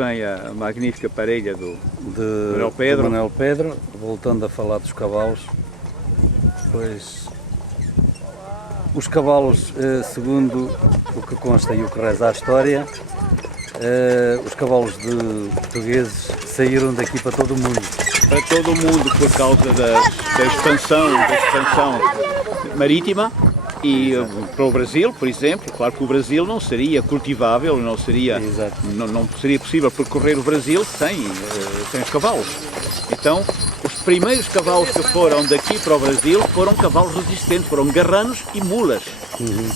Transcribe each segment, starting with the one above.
Bem, a magnífica parelha do Manuel Pedro, voltando a falar dos cavalos, pois os cavalos, segundo o que consta e o que reza a história, os cavalos de portugueses saíram daqui para todo o mundo. Para todo o mundo por causa da expansão marítima e para o Brasil, por exemplo. Claro que o Brasil não seria cultivável, não seria possível percorrer o Brasil sem os cavalos. Então, os primeiros cavalos que foram daqui para o Brasil foram cavalos resistentes, foram garranos e mulas.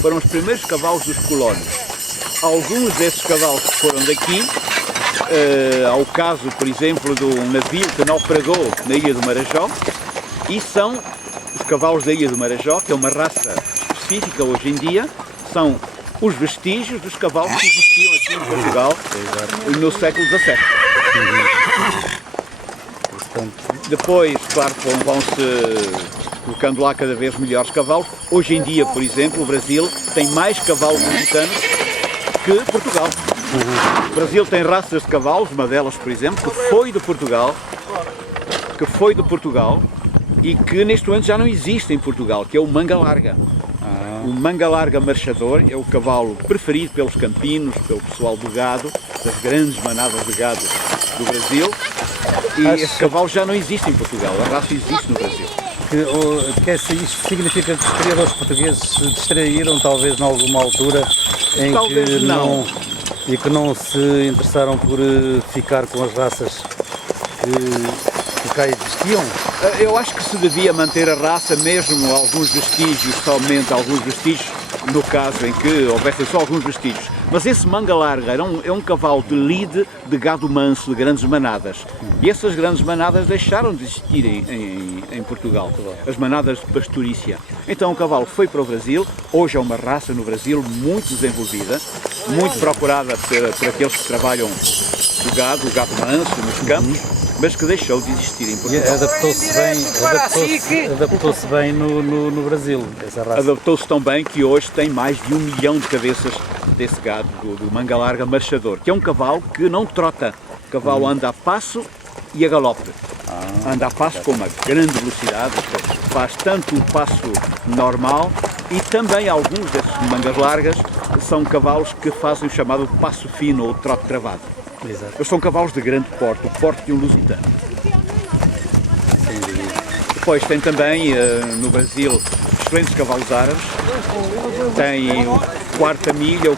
Foram os primeiros cavalos dos colonos. Alguns desses cavalos que foram daqui, há o caso, por exemplo, de um navio que naufragou na Ilha do Marajó, e são os cavalos da Ilha do Marajó, que é uma raça específica hoje em dia, são os vestígios dos cavalos que existiam aqui em Portugal no século XVII. Depois, claro, vão-se colocando lá cada vez melhores cavalos. Hoje em dia, por exemplo, o Brasil tem mais cavalos lusitanos que Portugal. O Brasil tem raças de cavalos, uma delas, por exemplo, que foi de Portugal e que neste momento já não existe em Portugal, que é o manga larga. O manga larga marchador é o cavalo preferido pelos campinos, pelo pessoal do gado, das grandes manadas de gado do Brasil, e esse cavalo já não existe em Portugal, a raça existe no Brasil. Isto significa que os criadores portugueses se distraíram, talvez, em alguma altura, em talvez que não. E que não se interessaram por ficar com as raças que cá existiam? Eu acho que se devia manter a raça, mesmo alguns vestígios, somente alguns vestígios, no caso em que houvessem só alguns vestígios. Mas esse manga larga é um cavalo de lide de gado manso, de grandes manadas. E essas grandes manadas deixaram de existir em Portugal, as manadas de pastorícia. Então o cavalo foi para o Brasil, hoje é uma raça no Brasil muito desenvolvida, muito procurada por aqueles que trabalham o gado manso nos campos, mas que deixou de existir em Portugal. E adaptou-se bem no Brasil, essa raça. Adaptou-se tão bem que hoje tem mais de 1 milhão de cabeças desse gado, do manga larga marchador, que é um cavalo que não trota. O cavalo anda a passo e a galope. Anda a passo com uma grande velocidade, faz tanto o passo normal e também alguns desses mangas largas são cavalos que fazem o chamado passo fino ou trote travado. Exato. Eles são cavalos de grande porte, o porte de um lusitano. Depois tem também no Brasil excelentes cavalos árabes, tem o quarta milha, o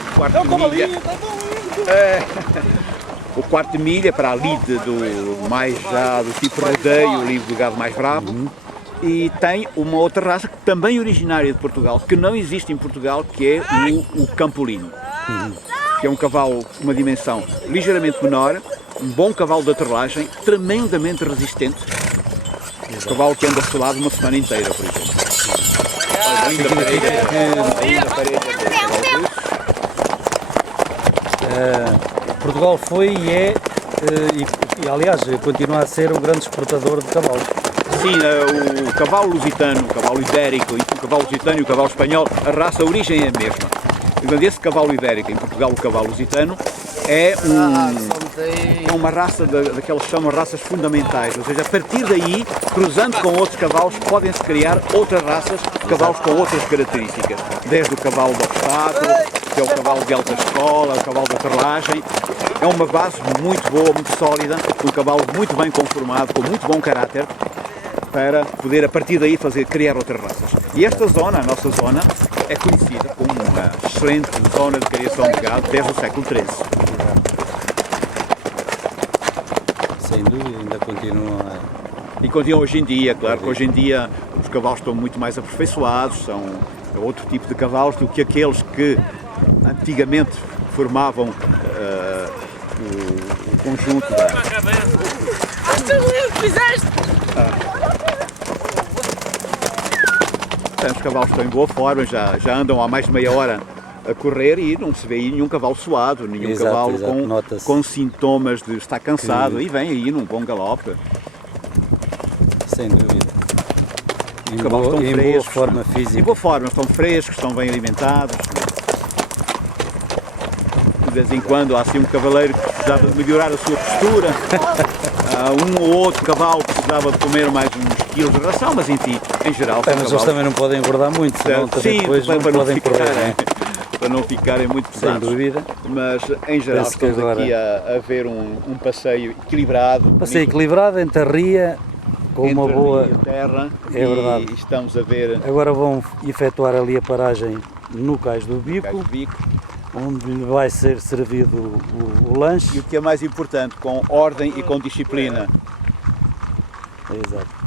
quarto milha para a lide do tipo rodeio, o livro do gado mais bravo, e tem uma outra raça que também é originária de Portugal, que não existe em Portugal, que é o campolino, que é um cavalo com uma dimensão ligeiramente menor, um bom cavalo de atrelagem, tremendamente resistente, um cavalo que anda selado uma semana inteira, por exemplo. Linda parelha. Portugal foi e é, e aliás, continua a ser um grande exportador de cavalos. Sim, o cavalo lusitano, o cavalo ibérico, o cavalo lusitano e o cavalo espanhol, a raça, a origem é a mesma. Mas esse cavalo ibérico, em Portugal o cavalo lusitano, é uma raça daquelas que chamam raças fundamentais, ou seja, a partir daí, cruzando com outros cavalos, podem-se criar outras raças de cavalos com outras características, desde o cavalo de obstáculo, que é o cavalo de alta escola, o cavalo da atrelagem. É uma base muito boa, muito sólida, um cavalo muito bem conformado, com muito bom caráter, para poder a partir daí criar outras raças. E esta zona, a nossa zona, é conhecida como uma excelente zona de criação de gado desde o século XIII. Sem dúvida, ainda continua. E continua hoje em dia, claro que hoje em dia os cavalos estão muito mais aperfeiçoados, são outro tipo de cavalos do que aqueles que antigamente formavam o conjunto da... Os cavalos estão em boa forma, já andam há mais de meia hora a correr e não se vê aí nenhum cavalo suado, nenhum cavalo com sintomas de estar cansado, e vem aí num bom galope. Sem dúvida. Os cavalos estão frescos, boa forma física. Em boa forma, estão frescos, estão bem alimentados. De vez em quando há assim um cavaleiro precisava de melhorar a sua postura. Um ou outro cavalo precisava de comer mais uns quilos de ração, mas enfim, em geral... Mas eles também não podem engordar muito, senão também depois não podem correr. Para não ficarem muito pesados. Sem dúvida. Mas em geral Penso que estamos agora... aqui a ver um passeio equilibrado. Passeio equilibrado entre a ria, com uma boa... Ria, terra, é verdade. E estamos a ver... Agora vão efetuar ali a paragem no Cais do Bico, onde lhe vai ser servido o lanche. E o que é mais importante, com ordem e com disciplina. Exato.